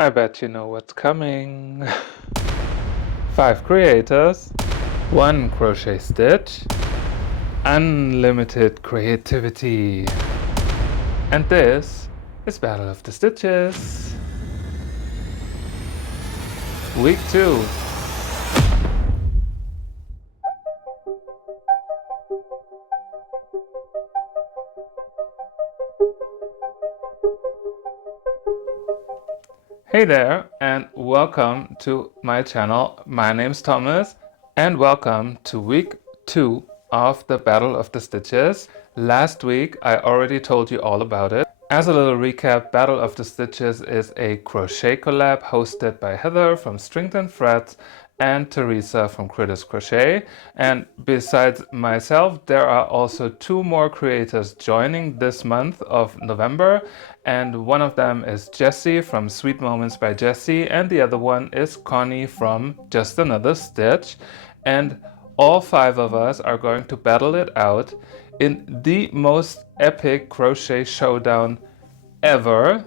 I bet you know what's coming. 5 creators, 1 crochet stitch, unlimited creativity. And this is Battle of the Stitches. Week 2. Hey there, and welcome to my channel. My name's Thomas, and welcome to week 2 of the Battle of the Stitches. Last week I already told you all about it. As a little recap, Battle of the Stitches is a crochet collab hosted by Heather from Stringed and Threads and Teresa from Critters Crochet. And besides myself, there are also 2 more creators joining this month of November. And one of them is Jessie from Sweet Moments by Jessie, and the other one is Connie from Just Another Stitch. And all 5 of us are going to battle it out in the most epic crochet showdown ever.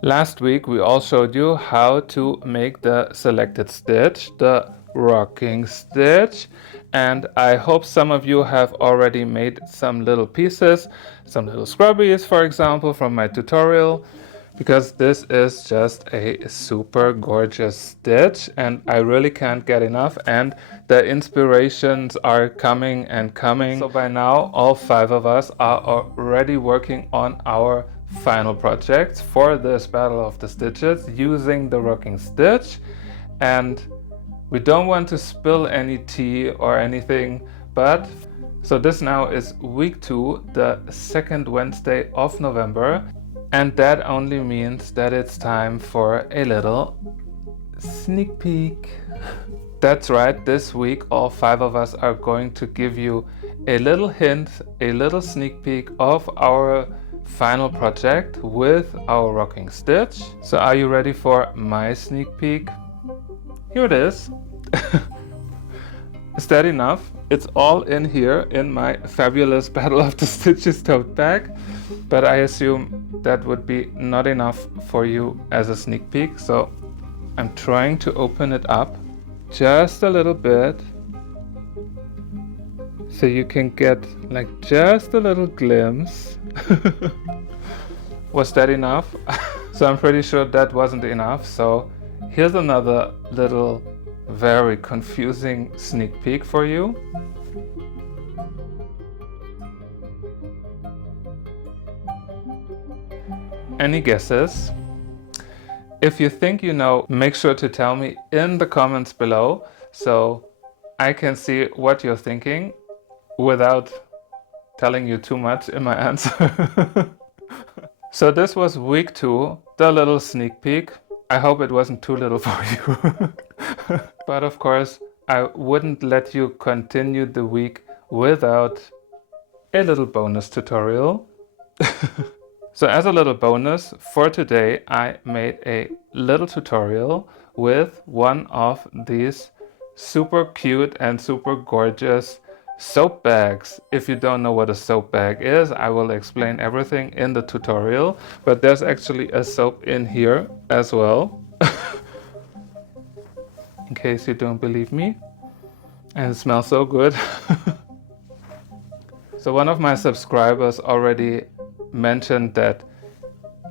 Last week we all showed you how to make the selected stitch, the rocking stitch, and I hope some of you have already made some little pieces, some little scrubbies, for example, from my tutorial, because this is just a super gorgeous stitch and I really can't get enough, and the inspirations are coming and coming. So by now all 5 of us are already working on our final projects for this Battle of the Stitches using the rocking stitch, and we don't want to spill any tea or anything, but so this now is week 2, the second Wednesday of November, and that only means that it's time for a little sneak peek. That's right, this week all 5 of us are going to give you a little hint, a little sneak peek of our final project with our rocking stitch. So are you ready for my sneak peek? Here it is. Is that enough? It's all in here in my fabulous Battle of the Stitches tote bag, but I assume that would be not enough for you as a sneak peek, so I'm trying to open it up just a little bit so you can get like just a little glimpse. Was that enough? So I'm pretty sure that wasn't enough, so here's another little very confusing sneak peek for you. Any guesses? If you think you know, make sure to tell me in the comments below so I can see what you're thinking without telling you too much in my answer. So this was week 2, the little sneak peek. I hope it wasn't too little for you. But of course, I wouldn't let you continue the week without a little bonus tutorial. So as a little bonus for today, I made a little tutorial with one of these super cute and super gorgeous soap bags. If you don't know what a soap bag is, I will explain everything in the tutorial, but there's actually a soap in here as well. In case you don't believe me. And it smells so good. So one of my subscribers already mentioned that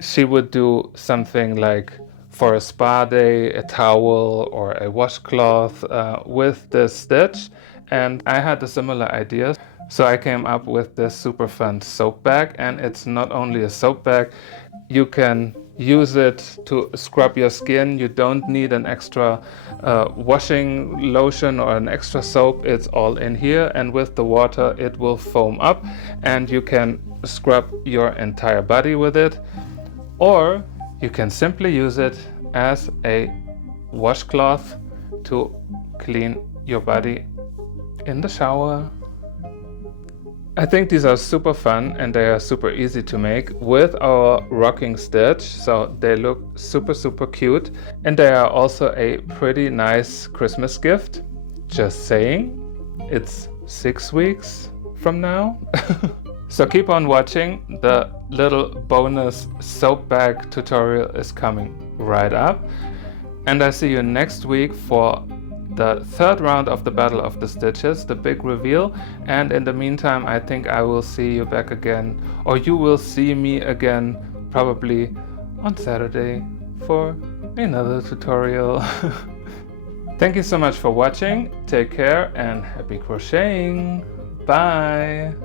she would do something like for a spa day, a towel or a washcloth with this stitch, and I had a similar idea. So I came up with this super fun soap bag, and it's not only a soap bag, you can use it to scrub your skin. You don't need an extra washing lotion or an extra soap. It's all in here, and with the water it will foam up and you can scrub your entire body with it, or you can simply use it as a washcloth to clean your body in the shower. I think these are super fun and they are super easy to make with our rocking stitch, so they look super cute, and they are also a pretty nice Christmas gift. Just saying. It's 6 weeks from now. So keep on watching, the little bonus soap bag tutorial is coming right up. And I see you next week for the third round of the Battle of the Stitches, the big reveal. And in the meantime, I think I will see you back again, or you will see me again probably on Saturday for another tutorial. Thank you so much for watching. Take care and happy crocheting. Bye.